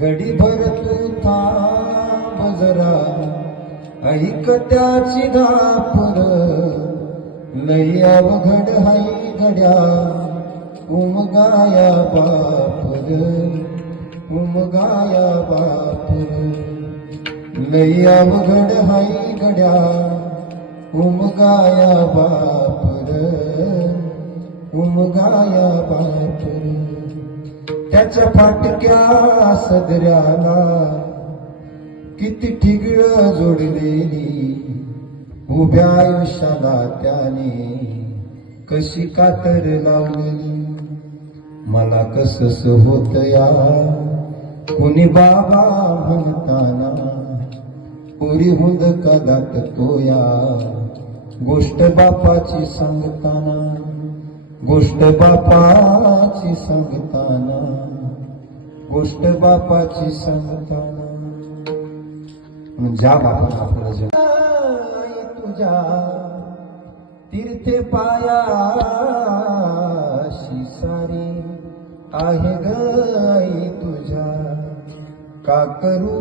घडीभर तू थांब जरा, ऐक त्याची दापुर, लई अवघड हाय घड्या, उमगाया बापुर, उमगाया बापुर, लई अवघड हाय घड्या, उमगाया बापुर, उमगाया बापुर. त्याच्या फाटक्या सदऱ्याला किती ठिगळ जोडलेली, उभ्या आयुष्याला त्याने कशी कातर लावलेली. मला कसस होत या कुणी बाबा म्हणताना, पुरी हुंद कदात तो या गोष्ट बापाची सांगताना, गोष्ट बापाची सांगताना, गोष्ट बापाची सांगताना. ज्या बापानं आपल्याला जन्म तुझ्या तीर्थे पायाशी सारी आहे गाई तुझ्या. का करू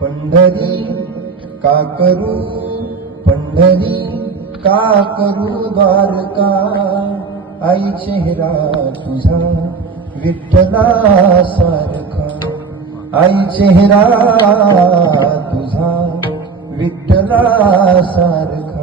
पंढरी, का करू पंढरी, का करू द्वारका, आई चेहरा तुझा विठ्ठला सारखा, आई चेहरा तुझा विठ्ठला सारखा.